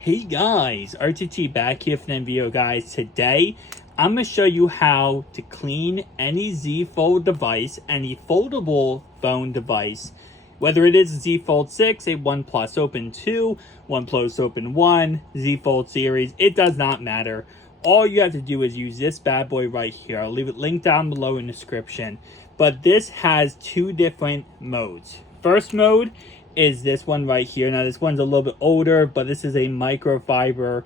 Hey guys, RTT back here from the video guys. Today, I'm going to show you how to clean any Z Fold device, any foldable phone device, whether it is a Z Fold 6, a OnePlus Open 2, OnePlus Open 1, Z Fold series, it does not matter. All you have to do is use this bad boy right here. I'll leave it linked down below in the description. But this has two different modes. First mode is this one right here. Now this one's a little bit older, but this is a microfiber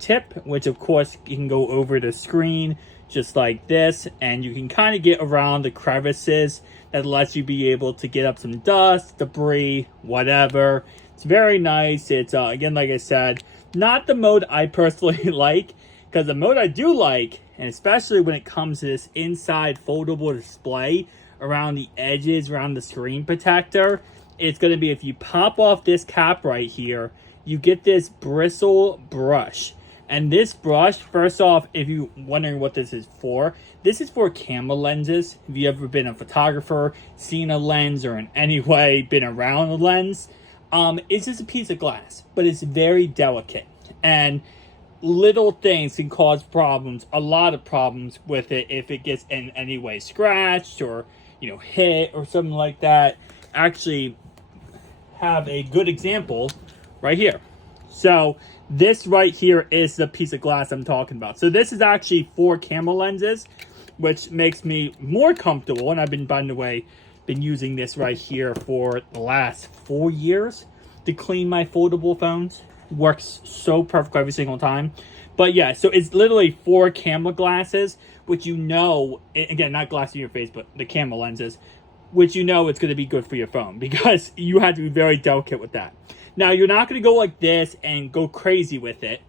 tip, which of course you can go over the screen just like this, and you can kind of get around the crevices. That lets you be able to get up some dust, debris, whatever. It's very nice. It's again, like I said, not the mode I personally like, because the mode I do like, and especially when it comes to this inside foldable display around the edges, around the screen protector, it's going to be if you pop off this cap right here, you get this bristle brush. And this brush, first off, if you're wondering what this is for camera lenses. If you've ever been a photographer, seen a lens, or in any way been around a lens, it's just a piece of glass, but it's very delicate. And little things can cause problems, a lot of problems with it if it gets in any way scratched or, hit or something like that. Actually, have a good example right here. So this right here is the piece of glass I'm talking about. So this is actually for camera lenses, which makes me more comfortable. And I've been, by the way, been using this right here for the last 4 years to clean my foldable phones. Works so perfect every single time. But yeah, so it's literally for camera glasses, which again, not glass in your face, but the camera lenses, which it's going to be good for your phone, because you have to be very delicate with that. Now, you're not going to go like this and go crazy with it.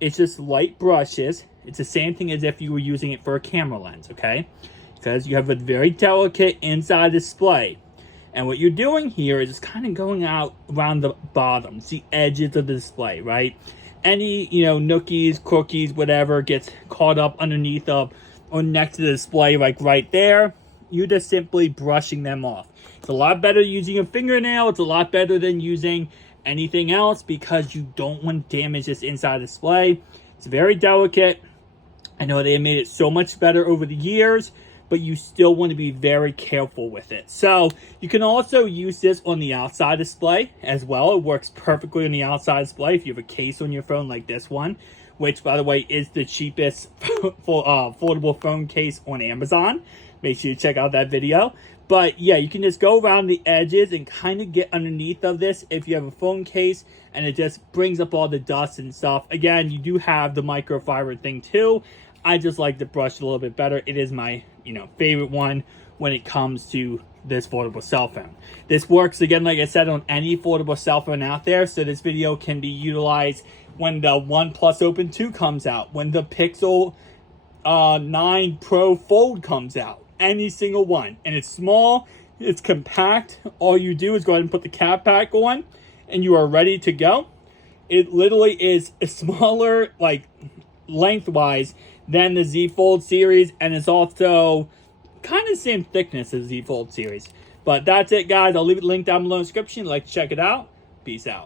It's just light brushes. It's the same thing as if you were using it for a camera lens, okay? Because you have a very delicate inside display. And what you're doing here is just kind of going out around the bottoms, the edges of the display, right? Any, nookies, cookies, whatever gets caught up underneath of or next to the display, like right there, you're just simply brushing them off. It's a lot better using a fingernail. It's a lot better than using anything else, because you don't want to damage this inside display. It's very delicate. I know they made it so much better over the years, but you still want to be very careful with it. So you can also use this on the outside display as well. It works perfectly on the outside display if you have a case on your phone like this one, which, by the way, is the cheapest foldable phone case on Amazon. Make sure you check out that video. But yeah, you can just go around the edges and kind of get underneath of this if you have a phone case, and it just brings up all the dust and stuff. Again, you do have the microfiber thing too. I just like the brush a little bit better. It is my, favorite one when it comes to this foldable cell phone. This works, again, like I said, on any foldable cell phone out there. So this video can be utilized when the OnePlus Open 2 comes out, when the Pixel 9 Pro Fold comes out, any single one. And it's small, it's compact. All you do is go ahead and put the cap back on, and you are ready to go. It literally is smaller, like lengthwise, than the Z Fold series, and it's also kind of the same thickness as the Z Fold series. But that's it, guys. I'll leave it linked down below in the description. Like to check it out. Peace out.